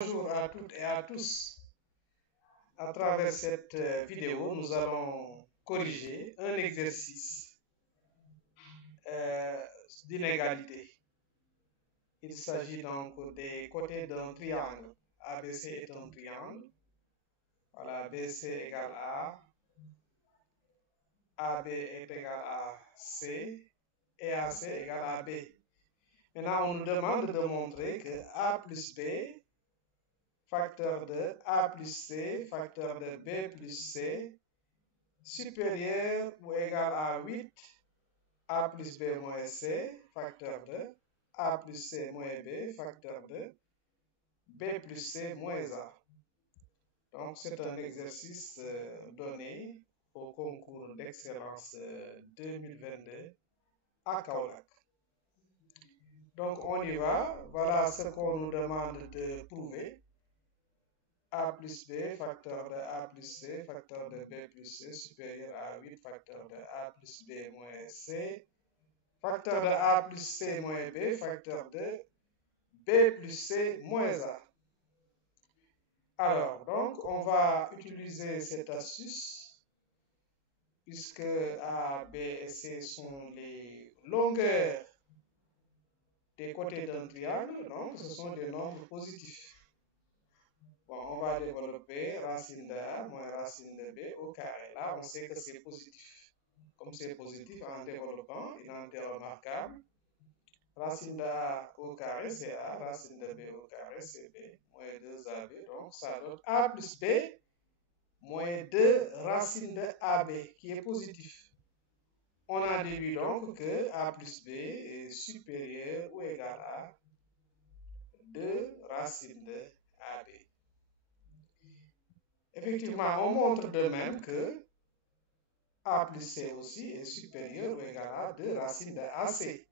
Bonjour à toutes et à tous. À travers cette vidéo, nous allons corriger un exercice euh, d'inégalité. Il s'agit donc des côtés d'un triangle. ABC est un triangle. Voilà, BC égale A, AB est égal à C et AC égale à B. Maintenant, on nous demande de montrer que A plus B facteur de A plus C, facteur de B plus C, supérieur ou égal à 8, A plus B moins C, facteur de A plus C moins B, facteur de B plus C moins A. Donc, c'est un exercice donné au concours d'excellence 2022 à Kaolack. Donc, on y va. Voilà ce qu'on nous demande de prouver. A plus B, facteur de A plus C, facteur de B plus C, supérieur à 8, facteur de A plus B moins C, facteur de A plus C moins B, facteur de B plus C moins A. Alors, donc, on va utiliser cette astuce, puisque A, B et C sont les longueurs des côtés d'un triangle, donc ce sont des nombres positifs. Bon, on va développer racine de A moins racine de B au carré. Là, on sait que c'est positif. Comme c'est positif, en développant, il en est remarquable. Racine de A au carré, c'est A. Racine de B au carré, c'est B. Moins 2AB. Donc, ça donne A plus B moins 2 racine de AB, qui est positif. On a déduit donc que A plus B est supérieur ou égal à 2 racine de AB. Effectivement, on montre de même que A plus C aussi est supérieur ou égal à 2 racines de AC.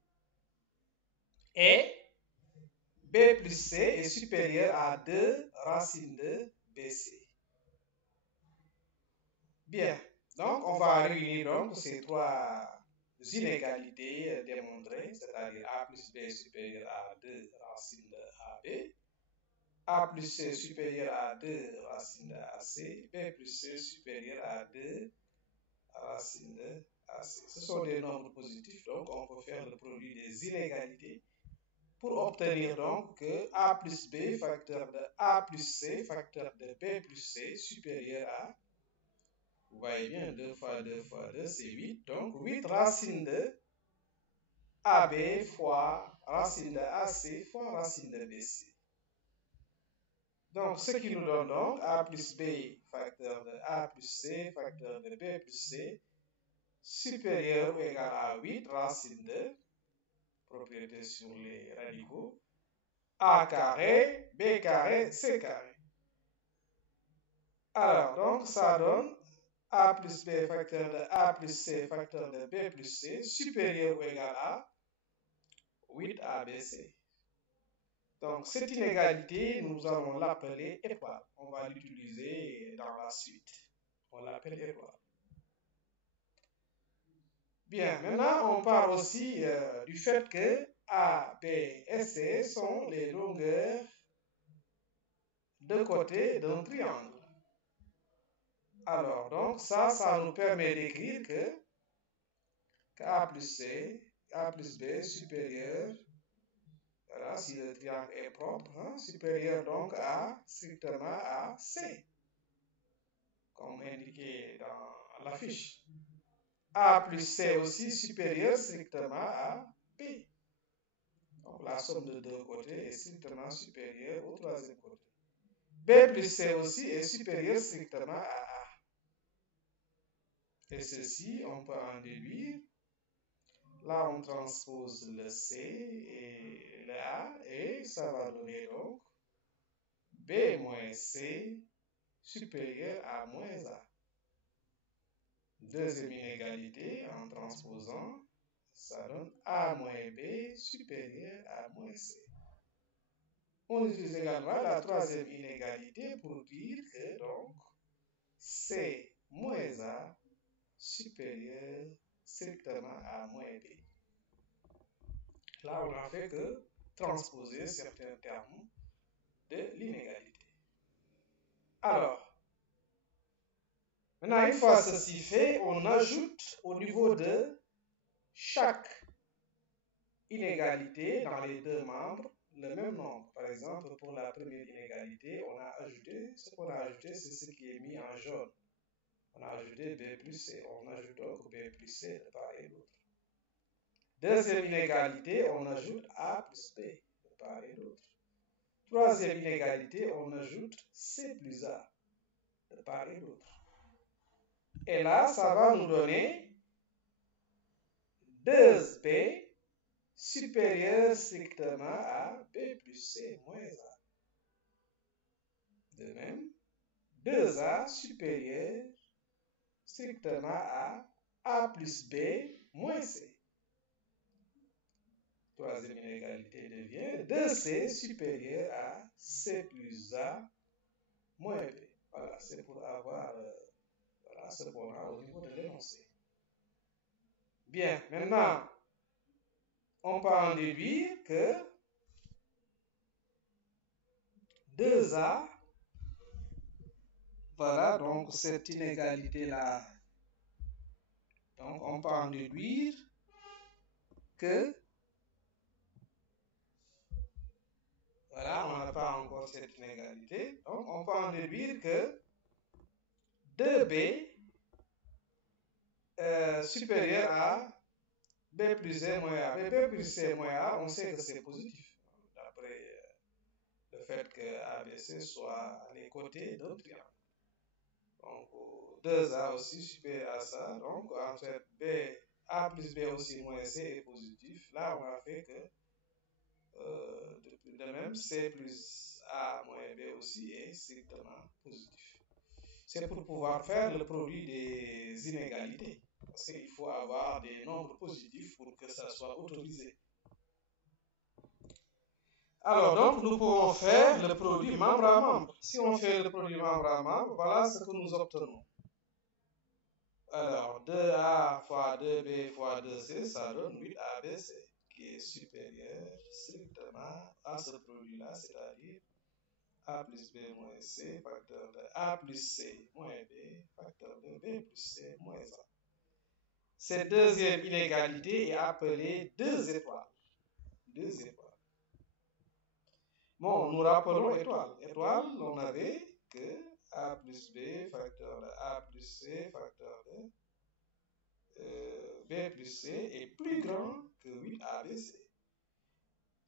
Et B plus C est supérieur à 2 racines de BC. Bien, donc on va réunir donc ces trois inégalités démontrées, c'est-à-dire A plus B supérieur à 2 racines de AB, A plus C supérieur à 2 racines de AC, B plus C supérieur à 2 racines de AC. Ce sont des nombres positifs, donc on peut faire le produit des inégalités pour obtenir donc que A plus B facteur de A plus C facteur de B plus C supérieur à, vous voyez bien, 2 fois 2 fois 2, c'est 8. Donc 8 racines de AB fois racine de AC fois racine de BC. Donc ce qui nous donne donc A plus B facteur de A plus C facteur de B plus C supérieur ou égal à 8 racines de propriété sur les radicaux A carré, B carré, C carré. Alors, donc, ça donne A plus B facteur de A plus C facteur de B plus C supérieur ou égal à 8ABC. Donc, cette inégalité, nous allons l'appeler étoile. On va l'utiliser dans la suite. On l'appelle étoile. Bien, maintenant, on parle aussi du fait que A, B et C sont les longueurs de côté d'un triangle. Alors, donc, ça nous permet d'écrire que A plus C, A plus B supérieur, voilà, si le triangle est propre, hein, supérieur donc à strictement à C, comme indiqué dans la fiche. A plus C aussi supérieur strictement à B. Donc, la somme de deux côtés est strictement supérieure au troisième côté. B plus C aussi est supérieur strictement à A. Et ceci, on peut en déduire. Là, on transpose le C et le A et ça va donner donc B moins C supérieur à moins A. Deuxième inégalité, en transposant, ça donne A moins B supérieur à moins C. On utilise également la troisième inégalité pour dire que donc C moins A supérieur strictement à moins B. Là, on n'a fait que transposer certains termes de l'inégalité. Alors, maintenant, une fois ceci fait, on ajoute au niveau de chaque inégalité dans les deux membres le même nombre. Par exemple, pour la première inégalité, on a ajouté, ce qu'on a ajouté, c'est ce qui est mis en jaune. On a ajouté B plus C. On ajoute donc B plus C de part et d'autre. Deuxième inégalité, on ajoute A plus B de part et d'autre. Troisième inégalité, on ajoute C plus A de part et d'autre. Et là, ça va nous donner 2B supérieur strictement à B plus C moins A. De même, 2A supérieur strictement à A plus B moins C. Troisième inégalité devient 2C supérieur à C plus A moins B. Voilà, c'est pour avoir voilà, ce qu'on a au niveau de l'énoncé. Bien, maintenant, on peut en déduire que 2A, voilà, donc cette inégalité-là, donc on peut en déduire que, voilà, on n'a pas encore cette inégalité, donc on peut en déduire que 2B supérieur à B plus C moins A. Mais B plus C moins A, on sait que c'est positif, d'après le fait que ABC soit à les côtés d'un triangle. Donc 2A aussi supérieur à ça, donc en fait A plus B aussi moins C est positif. Là, on a fait que de même C plus A moins B aussi est strictement positif. C'est pour pouvoir faire le produit des inégalités. Parce qu'il faut avoir des nombres positifs pour que ça soit autorisé. Alors, donc, nous pouvons faire le produit membre à membre. Si on fait le produit membre à membre, voilà ce que nous obtenons. Alors, 2A fois 2B fois 2C, ça donne 8ABC, qui est supérieur strictement à ce produit-là, c'est-à-dire A plus B moins C, facteur de A plus C moins B, facteur de B plus C moins A. Cette deuxième inégalité est appelée 2 étoiles. 2 étoiles. Bon, nous rappelons étoile. Étoile, on avait que A plus B, facteur de A plus C, facteur de B plus C est plus grand que 8ABC.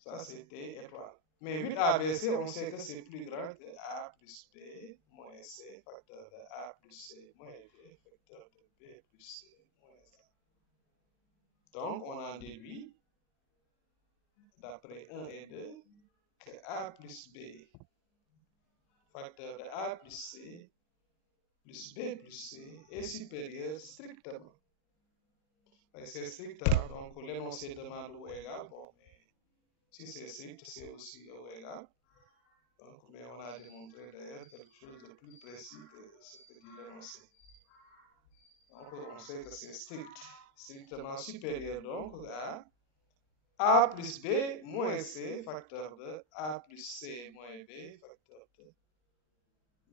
Ça, c'était étoile. Mais 8ABC, on sait que c'est plus grand que A plus B moins C, facteur de A plus C moins B, facteur de B plus C moins A. Donc, on en déduit, d'après 1 et 2, que A plus B, facteur de A plus C, plus B plus C est supérieur strictement. C'est strict, hein, donc l'énoncé demande ou égal. Bon, mais si c'est strict, c'est aussi ou égal. Donc, mais on a démontré d'ailleurs quelque chose de plus précis que ce que dit l'énoncé. Donc, on sait que c'est strict, strictement supérieur donc à A plus B moins C, facteur de A plus C moins B, facteur de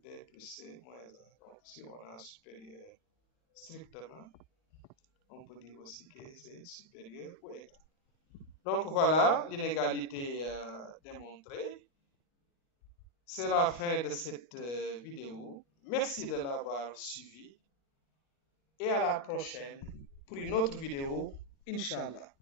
B plus C moins A. Donc, si on a supérieur strictement, on peut dire aussi que c'est supérieur ou égal. Donc voilà, l'inégalité démontrée. C'est la fin de cette vidéo. Merci de l'avoir suivi et à la prochaine pour une autre vidéo, Inch'Allah.